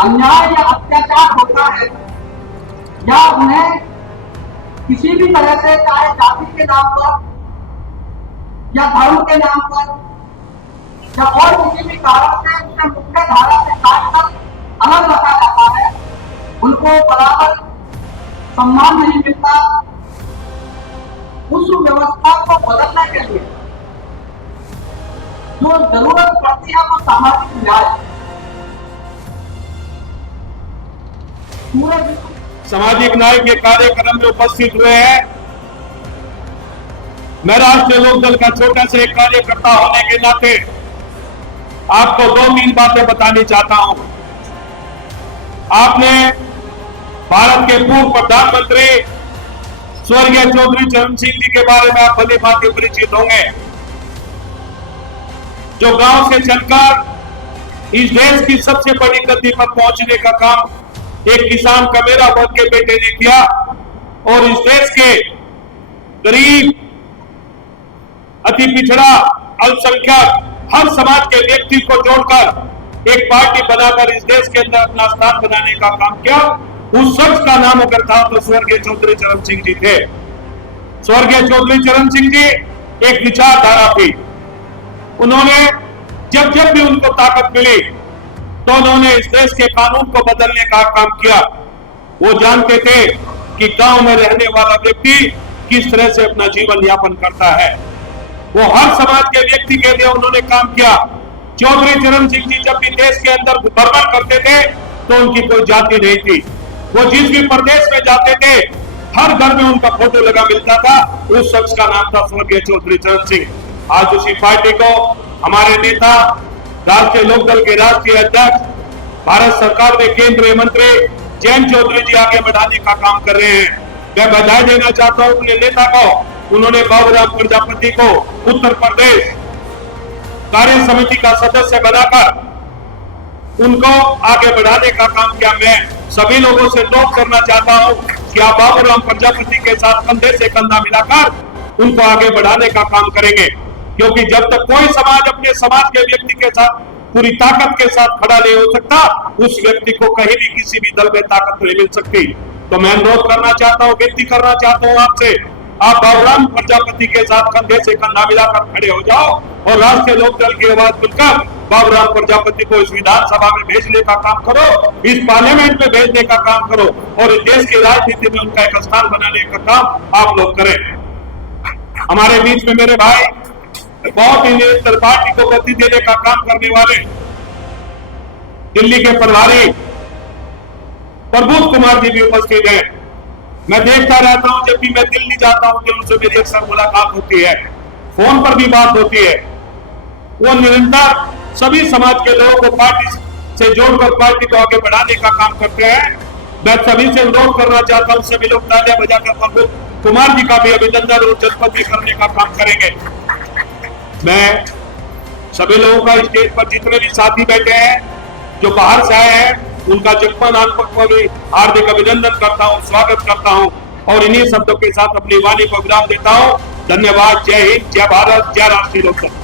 अन्याय या अत्याचार होता है या उन्हें किसी भी तरह से, चाहे जाति के नाम पर या धर्म के नाम पर या और किसी भी कारण से उन्हें मुख्य धारा से काटकर अलग रखा जाता है, उनको बराबर सम्मान नहीं मिलता, उस व्यवस्था को बदलने के लिए जो जरूरत पड़ती है वो सामाजिक न्याय। पूरे सामाजिक न्याय के कार्यक्रम में उपस्थित हुए हैं। मैं राष्ट्रीय लोकदल का छोटा सा एक कार्यकर्ता होने के नाते आपको 2-3 बातें बतानी चाहता हूं। आपने भारत के पूर्व प्रधानमंत्री स्वर्गीय चौधरी चरण सिंह जी के बारे में आप भली भांति परिचित होंगे, जो गांव से चलकर इस देश की सबसे बड़ी गद्दी पर पहुंचने का काम एक किसान कमेरा वर्ग के बेटे ने किया और इस देश के गरीब, अति पिछड़ा, अल्पसंख्यक हर समाज के व्यक्ति को जोड़कर एक पार्टी बनाकर इस देश के अंदर अपना स्थान बनाने का काम किया। उस शख्स का नाम अगर था तो स्वर्गीय चौधरी चरण सिंह जी थे। स्वर्गीय चौधरी चरण सिंह जी एक विचारधारा थी। उन्होंने जब जब भी उनको ताकत मिली तो उन्होंने इस देश के कानून को बदलने का काम किया। वो जानते थे कि गांव में रहने वाला व्यक्ति किस तरह से अपना जीवन यापन करता है। वो हर समाज के व्यक्ति के लिए उन्होंने काम किया। चौधरी चरण सिंह जी जब भी देश के अंदर भ्रमण करते थे तो उनकी कोई जाति नहीं थी। वो जिस भी प्रदेश में जाते थे हर घर में उनका फोटो लगा मिलता था। उस शख्स का नाम था स्वर्गीय चौधरी चरण सिंह। आज उसी पार्टी को हमारे नेता, राष्ट्रीय लोकदल के राष्ट्रीय अध्यक्ष, भारत सरकार में केंद्रीय मंत्री जयंत चौधरी जी आगे बढ़ाने का काम कर रहे हैं। मैं बधाई देना चाहता हूं अपने नेता को। उन्होंने बाबूराम प्रजापति को उत्तर प्रदेश कार्य समिति का सदस्य बनाकर उनको आगे बढ़ाने का काम किया। मैं सभी लोगों से नोट करना चाहता हूं कि आप बाबूराम प्रजापति के साथ कंधे से कंधा मिलाकर उनको आगे बढ़ाने का काम करेंगे, क्योंकि जब तक कोई समाज अपने समाज के व्यक्ति के साथ पूरी ताकत के साथ खड़ा नहीं हो सकता, उस व्यक्ति को कहीं भी किसी भी दल में ताकत नहीं मिल सकती। तो मैं अनुरोध करना चाहता हूं, विनती करना चाहता हूं आपसे, आप बाबूराम प्रजापति के साथ कंधे से कंधा मिलाकर खड़े हो जाओ और राष्ट्रीय लोकदल की आवाज मिलकर बाबूराम प्रजापति को इस विधानसभा में भेजने का काम करो, इस पार्लियामेंट में भेजने का काम करो और इस देश की राजनीति में उनका एक स्थान बनाने का काम आप लोग करें। हमारे बीच में मेरे भाई बहुत ही निरंतर पार्टी को गति देने का काम करने वाले दिल्ली के प्रभारी प्रबोध कुमार जी भी उपस्थित हैं। मैं देखता रहता हूं, जब भी मैं दिल्ली जाता हूं तो उनसे मेरी अक्सर मुलाकात होती है, फोन पर भी बात होती है। वो निरंतर सभी समाज के लोगों को पार्टी से जोड़कर पार्टी को आगे बढ़ाने का काम करते हैं। मैं सभी से अनुरोध करना चाहता हूं, सभी लोग तालियां बजाकर प्रबोध कुमार जी का भी अभिनंदन और जज्बा करने का काम करेंगे। मैं सभी लोगों का स्टेज पर जितने भी साथी बैठे हैं, जो बाहर से आए हैं, उनका जगमन को भी हार्दिक अभिनंदन करता हूं, स्वागत करता हूं और इन्हीं शब्दों के साथ अपनी वाणी को विराम देता हूं। धन्यवाद। जय हिंद, जय भारत, जय राष्ट्रीय लोकदल।